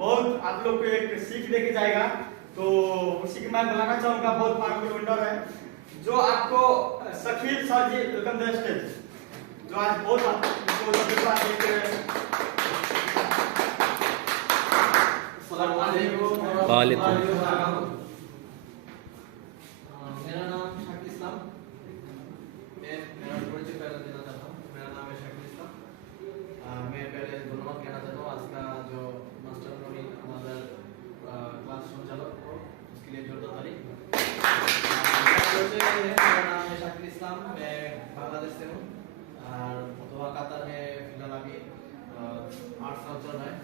बहुत आप लोग को एक सीख देके जाएगा। तो उसी की मैं बुलाना चाहूंगा, बहुत पावरफुल वेंडर है जो आपको Shakeel sir ji, welcome the stage, जो आज बहुत आपको मेरा नाम शाकिल इस्लाम, मैं मेरा परिचय पहले देना चाहता हूँ। मेरा नाम है शाकिल इस्लाम। मैं पहले धन्यवाद कहना चाहता हूँ आज का जो मास्टर नवीन हमारा क्लास संचालक को, उसके लिए जोरदार तारीफ। मेरा नाम है शाकिल इस्लाम, मैं बांग्लादेश से हूँ और दोहा कतर में फिलहाल अभी 8 साल चल रहा है।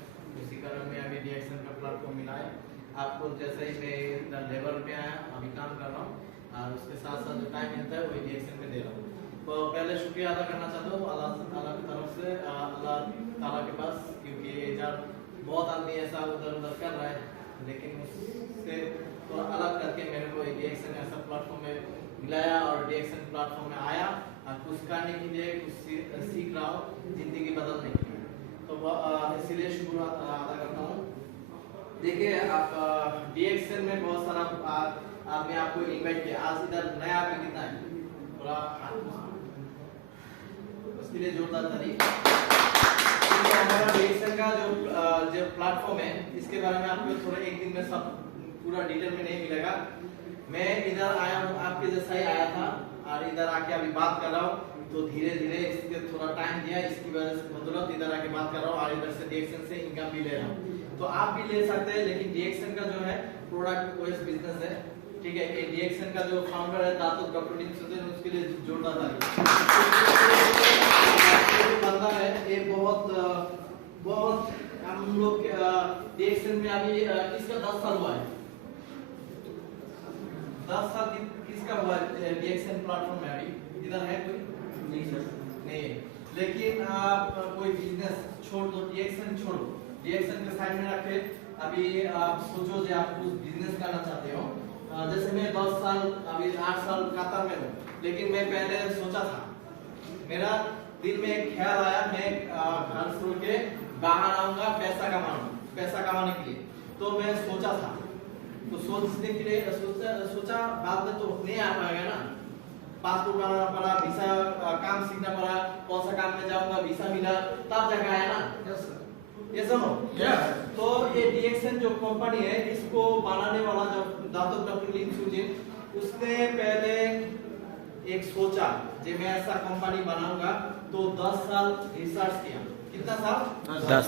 उसी कारण मैं अभी डीएक्सन का प्लेटफॉर्म मिला है। आपको जैसे ही मैं इधर लेवल पे आया, अभी काम कर रहा हूँ और उसके साथ साथ जो टाइम मिलता है वही डीएक्सन में दे रहा हूँ। तो पहले शुक्रिया अदा करना चाहता हूँ अल्लाह ताला की तरफ से, अल्लाह ताला के पास, क्योंकि इधर बहुत आदमी ऐसा उधर उधर कर रहा है, लेकिन उससे थोड़ा अलग करके मेरे को डीएक्सन ऐसा प्लेटफॉर्म में मिलाया और डीएक्सन प्लेटफॉर्म में आया और कुछ करने के लिए कुछ सीख रहा हूँ, जिंदगी बदलने के लिए। तो इसीलिए शुक्रिया अदा करता हूँ। देखिए, आप डीएक्सन में बहुत सारा आपने आपको इनवाइट किया, आज इधर नया पे कितना है थोड़ा उसके लिए जोरदार तारीफ। हमारा डीएक्सन का जो प्लेटफॉर्म है, इसके बारे में आपको थोड़ा एक दिन में सब पूरा डिटेल में नहीं मिलेगा। मैं इधर आया हूँ, आपके जैसा ही आया था और इधर आके अभी बात कर रहा हूँ, तो धीरे धीरे इसके थोड़ा टाइम दिया, इसकी वजह से बदौलत इधर आके बात कर रहा हूँ और इधर से डीएक्सन से इनकम भी ले रहा हूँ। तो आप भी ले सकते हैं, लेकिन डीएक्सन का जो है प्रोडक्ट ओएस बिजनेस है, ठीक है। ये डीएक्सन का जो फाउंडर है दातुक डॉक्टर टीम, उसके लिए जोरदार तारीफ। बंदा है ये, बहुत हम लोग डीएक्सन में अभी इसका 10 साल हुआ है। 10 साल किसका हुआ डीएक्सन प्लेटफॉर्म में? अभी इधर है कोई नहीं, लेकिन आप कोई बिजनेस छोड़ दो, डीएक्सन छोड़ो, डीएक्सन के साइड में रखे। अभी आप सोचो कि आप कुछ बिजनेस करना चाहते हो। जैसे मैं 10 साल अभी 8 साल कतर में हूँ, लेकिन मैं पहले सोचा था, मेरा दिल में एक ख्याल आया, मैं घर छोड़ के बाहर आऊंगा पैसा कमाने के लिए। तो मैं सोचा था, तो सोचने के लिए सोचा बाद में तो नहीं आ पाएगा ना, पासपोर्ट बनाना पड़ा, वीसा काम सीखना पड़ा, कौन सा काम में जाऊंगा, वीसा मिला तब जगह आया ना। ये सुनो, तो ये डीएक्सन जो कंपनी है, इसको बनाने वाला जो दातुक डॉक्टर टीम, उसने पहले एक सोचा कि मैं ऐसा कंपनी बनाऊंगा, तो 10 साल रिसर्च किया। कितना साल? 10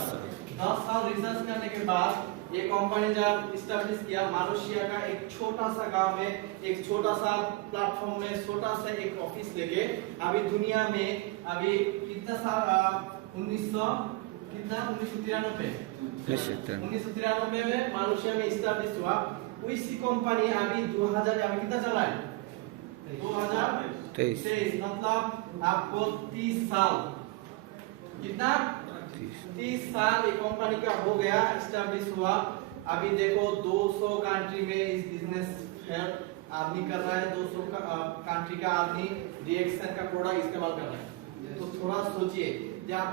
साल रिसर्च करने के बाद ये कंपनी जब इस्टेब्लिश किया, मालয়েशिया का एक छोटा सा गांव में, एक छोटा सा प्लेटफॉर्म में, छोटा सा एक ऑफिस लेके अभी दुनिया में अभी कितना साल 1993 में मालয়েशिया में इस्टेब्लिश हुआ। उसी कंपनी अभी 2000 अभी कितना चला है? 2023, मतलब आपको 30 साल, कितना 30 साल ये कंपनी का हो गया, इस्टेब्लिश हुआ। अभी देखो 200 कंट्री में इस बिजनेस फेयर आदमी कर रहा है, 200 कंट्री का आदमी डीएक्सन का प्रोडक्ट इस्तेमाल कर रहा है। तो थोड़ा सोचिए, जब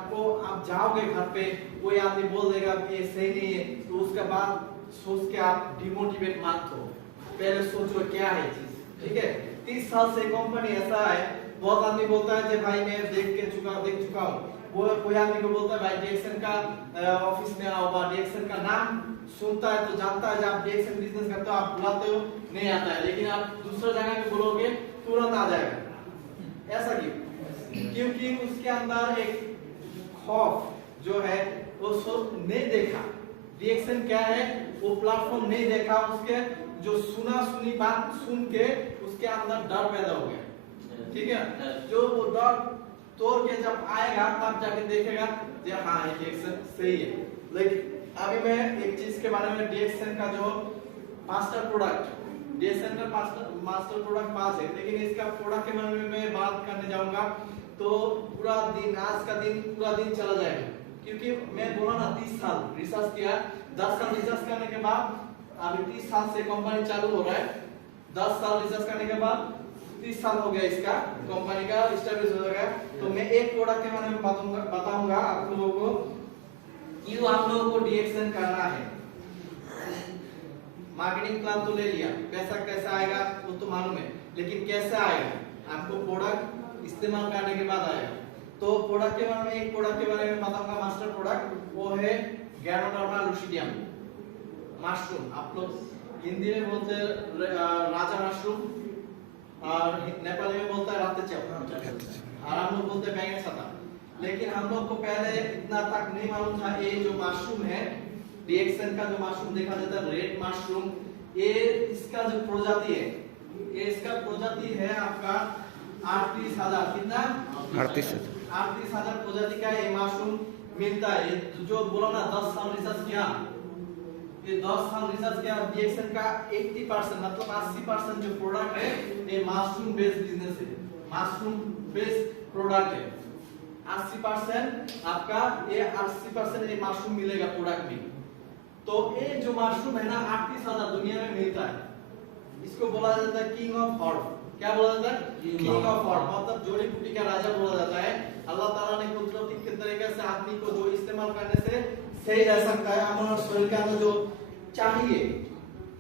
आप जाओगे घर पे, कोई आदमी बोल देगा कि ये सही नहीं है, तो उसके बाद सोच के आप डिमोटिवेट मत हो, पहले सोचो क्या है चीज, ठीक है। 30 साल से कंपनी ऐसा है, बहुत आदमी बोलता है कि भाई मैं देख चुका हूँ, वो कोई आदमी को बोलता है भाई डीएक्सन का ऑफिस में आओ, डीएक्सन का नाम सुनता है तो जानता है, जब आप डीएक्सन बिजनेस करते हो आप बुलाते हो नहीं आता है, लेकिन आप दूसरा जगह पे बोलोगे तुरंत आ जाएगा। ऐसा क्यों? क्योंकि उसके अंदर एक खौफ जो है वो नहीं देखा, डीएक्सन क्या है वो प्लेटफॉर्म नहीं देखा, उसके जो सुनी बात सुन के उसके अंदर डर पैदा हो गया, ठीक है। जो वो डर तोड़ के जब आएगा तब जाके देखेगा कि हाँ ये डीएक्सन सही है। लेकिन अभी मैं एक चीज के बारे में, डीएक्सन का जो मास्टर प्रोडक्ट, डीएक्सन का मास्टर प्रोडक्ट 5 है, लेकिन इसका प्रोडक्ट के बारे में मैं बात करने जाऊंगा तो पूरा दिन, आज का दिन पूरा दिन चला जाएगा। क्योंकि मैं बोला ना 30 साल रिसर्च किया, 10 साल रिसर्च करने के बाद अभी 30 साल से कंपनी चालू हो रहा है, 10 साल रिसर्च करने के बाद 30 साल हो गया इसका कंपनी का एस्टैब्लिश हो गया। तो मैं एक प्रोडक्ट के बारे में बताऊंगा आप लोगों को, क्यों आप लोगों को डीएक्सन करना है। मार्केटिंग प्लान तो ले लिया, पैसा कैसा आएगा वो तो मालूम है, लेकिन कैसे आएगा आपको प्रोडक्ट इस्तेमाल करने के बाद आएगा। तो प्रोडक्ट के बारे में, एक प्रोडक्ट के बारे में बताऊंगा, मास्टर प्रोडक्ट, वो है गैनोडर्मा लुसिडियम मशरूम। आप लोग हिंदी में बोलते हैं राजा मशरूम, और नेपाली में बोलता है राते चाव, और हम लोग बोलते हैं बैंगन सता। लेकिन हम लोग को पहले इतना तक नहीं मालूम था ये जो मशरूम है, रिएक्शन का जो मशरूम देखा जाता है रेड मशरूम, ये इसका जो प्रजाति है, ये इसका प्रजाति है आपका 38,000, कितना 38,000 प्रजाति का ये मशरूम मिलता है। ये जो बोला ना 10 साल रिसर्च किया, ये 10 साल रिसर्च किया, रिएक्शन का 80% मतलब 80% जो प्रोडक्ट है ये मशरूम बेस्ड बिजनेस है, मशरूम बेस्ड प्रोडक्ट है। 80% आपका ये 80% ये मशरूम मिलेगा प्रोडक्ट में। तो ये जो मशरूम है ना 38,000 दुनिया में मिलता है, इसको बोला जाता है किंग ऑफ हर्ब। क्या बोला जाता है? किंग ऑफ हर्ब, मतलब जड़ी बूटी का राजा बोला जाता है। अल्लाह ताला ने कुदरती के तरीके से आदमी को जो इस्तेमाल करने से सही रह सकता है, हमारे शरीर के अंदर जो चाहिए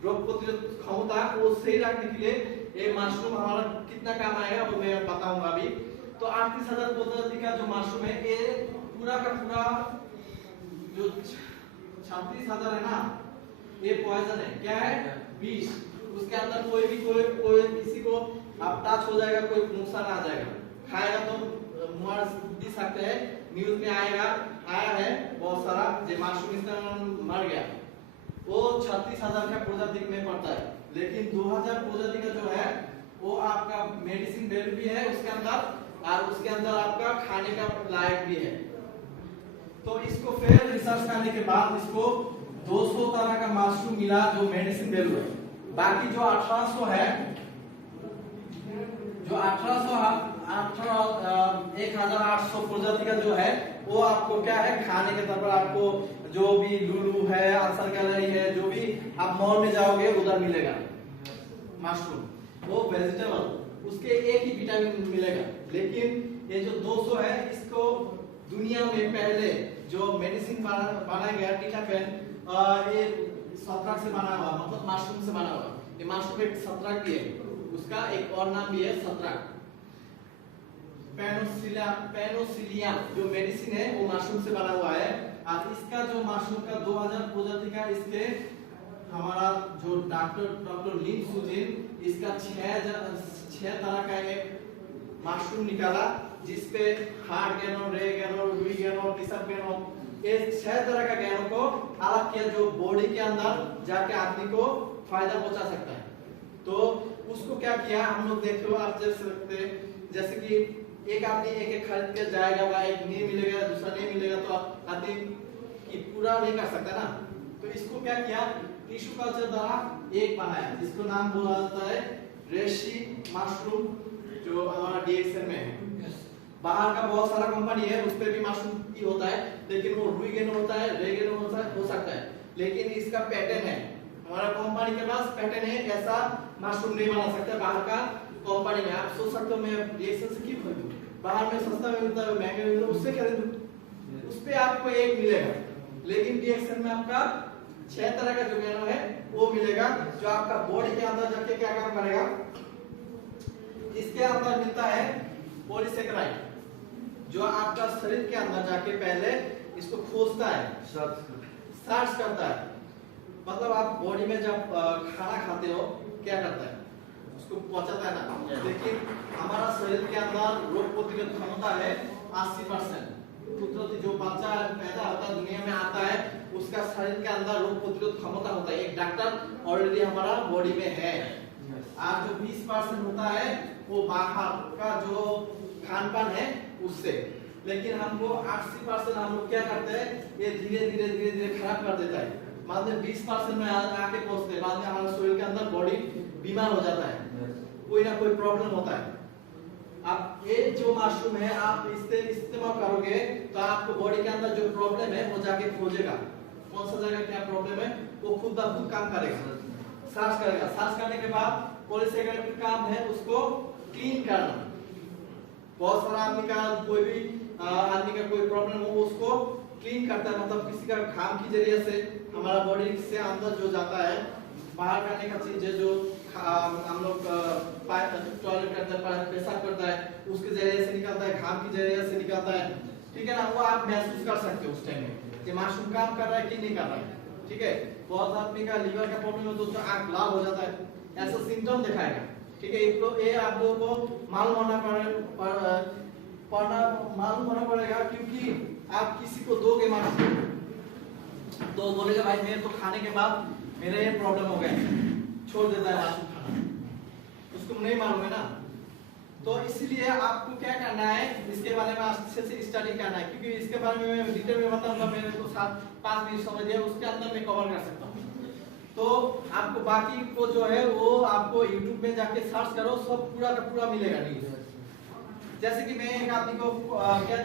रोग प्रतिरोध क्षमता वो सही रखने के लिए ये मशरूम हमारा कितना काम आएगा वो मैं बताऊंगा अभी। तो 38,000 प्रजाति का जो मशरूम है ये पूरा का पूरा जो 36,000 है ना, ये पॉइजन है। क्या है? विष। उसके अंदर कोई किसी को आप टच हो जाएगा, कोई नुकसान आ जाएगा, खाएगा तो मर भी सकते हैं। न्यूज में आया है बहुत सारा जो मशरूम इसमें मर गया, वो 36,000 का प्रजाति में पड़ता है। लेकिन 2,000 प्रजाति का जो है वो आपका मेडिसिन वैल्यू भी है उसके अंदर, और उसके अंदर आपका खाने का लायक भी है। तो इसको फिर रिसर्च करने के बाद इसको 200 तरह का मशरूम मिला जो मेडिसिन वैल्यू है। बाकी जो 1800 है, जो 1800 प्रजाति का जो है वो आपको क्या है खाने के तौर पर, आपको जो भी लुलू है, आंसर गैलरी है, जो भी आप मॉल में जाओगे उधर मिलेगा मशरूम, वो वेजिटेबल, उसके एक ही विटामिन मिलेगा। लेकिन ये जो 200 है इसको दुनिया में पहले जो मेडिसिन बनाया गया टीटापेन, ये सत्रक से बना हुआ, मतलब मशरूम से बना हुआ। ये मशरूम एक सत्रक भी है, उसका एक और नाम भी है सत्रक। पेनोसिलियम जो मेडिसिन है वो मशरूम से बना हुआ है। और इसका जो मशरूम का 2000 प्रजाति का, इसके हमारा जो डॉक्टर लिन सुजिन इसका 6 तरह का एक मशरूम निकाला, जिसपे हार्ड गैनो, रे गैनो, रुई गैनो, टिसप गैनो, ये 6 तरह का गैनो को अलग किया जो बॉडी के अंदर जाके आदमी को फायदा पहुंचा सकता है। तो उसको क्या किया हम लोग देख लो, आप देख सकते हैं, जैसे कि एक आदमी एक खरीद के जाएगा, वह एक नहीं मिलेगा, दूसरा नहीं मिलेगा, तो आदमी की पूरा नहीं कर सकता ना। तो इसको क्या किया, टिश्यू कल्चर द्वारा एक बनाया, जिसको नाम बोला जाता है रेशी मशरूम, जो हमारा डीएक्सएन में है। बाहर का बहुत सारा कंपनी है, उस पे भी मशरूम ही होता है, लेकिन वो रुई गेनो होता है, रे गेनो हो सकता है, लेकिन इसका पैटर्न है, हमारा कंपनी के पास पैटर्न है, ऐसा मशरूम नहीं बना सकता बाहर का कंपनी में। आप सोच सकते हो मैं डीएक्सएन से क्यों खरीदूं, बाहर में सस्ता मिलता है, महंगा मिलता है, उससे खरीदूं, उस पे आपको एक मिलेगा। लेकिन डीएक्सएन में आपका 6 तरह का जो गैनो है वो मिलेगा, जो आपका बॉडी के अंदर जाके क्या काम करेगा। इसके अंदर मिलता है पॉलीसेकेराइड, जो आपका शरीर के अंदर जाके पहले इसको खोजता है, सर्च करता है। मतलब आप बॉडी में जब खाना खाते हो क्या करता है, उसको पचाता है ना। लेकिन हमारा शरीर के अंदर रोग प्रतिरोध क्षमता है 80%। कुदरती जो बच्चा पैदा होता है, दुनिया में आता है, उसका शरीर के अंदर रोग प्रतिरोध क्षमता होता है, एक डॉक्टर ऑलरेडी हमारा बॉडी में है। आज जो 20% होता है वो बाहर का जो खान पान है उससे। लेकिन हमको 80% हम लोग क्या करते हैं, ये धीरे धीरे खराब कर देता है। बाद में 20% में आके पहुंचते हैं, बाद में हमारे शरीर के अंदर बॉडी बीमार हो जाता है, कोई ना कोई प्रॉब्लम होता है। आप ये जो मशरूम है आप इससे इस्तेमाल करोगे तो आपको बॉडी के अंदर जो प्रॉब्लम है वो जाके खोजेगा, कौन सा जगह क्या प्रॉब्लम है, वो खुद ब खुद काम करेगा, सर्च करेगा। सर्च करने के बाद पॉलीसेकेराइड का काम है उसको क्लीन करना। बहुत सारा आदमी का कोई प्रॉब्लम हो उसको क्लीन करता है, मतलब किसी का घाम की जरिए से हमारा बॉडी से अंदर जो जाता है बाहर करने का चीज है जो हम लोग टॉयलेट करता है, पेशाब करता है, उसके जरिए से निकलता है, घाम की जरिए से निकलता है, ठीक है ना, वो आप महसूस कर सकते हो उस टाइम में कि माशरूम काम कर रहा है कि नहीं कर रहा है, ठीक है। बहुत आदमी का लीवर का प्रॉब्लम है तो आंख लाल हो जाता है, ऐसा सिम्टम दिखाएगा, ठीक है। ये आप लोगों को मालूम होना पड़ेगा, क्योंकि आप किसी को दोगे माशरूम तो बोलेगा भाई मेरे को खाने के बाद मेरा ये प्रॉब्लम हो गया, छोड़ देता है माशरूम खाना, उसको नहीं मालूम है ना। तो इसलिए आपको क्या करना है, इसके बारे में अच्छे से स्टडी करना है, क्योंकि इसके बारे में डिटेल में बताऊंगा, मेरे को 7-5 मिनट समय दिया, उसके अंदर मैं कवर कर सकता हूँ। तो आपको बाकी को जो है वो आपको YouTube में जाके सर्च करो, सब पूरा का पूरा मिलेगा न्यूज़। जैसे कि मैं एक आदमी को क्या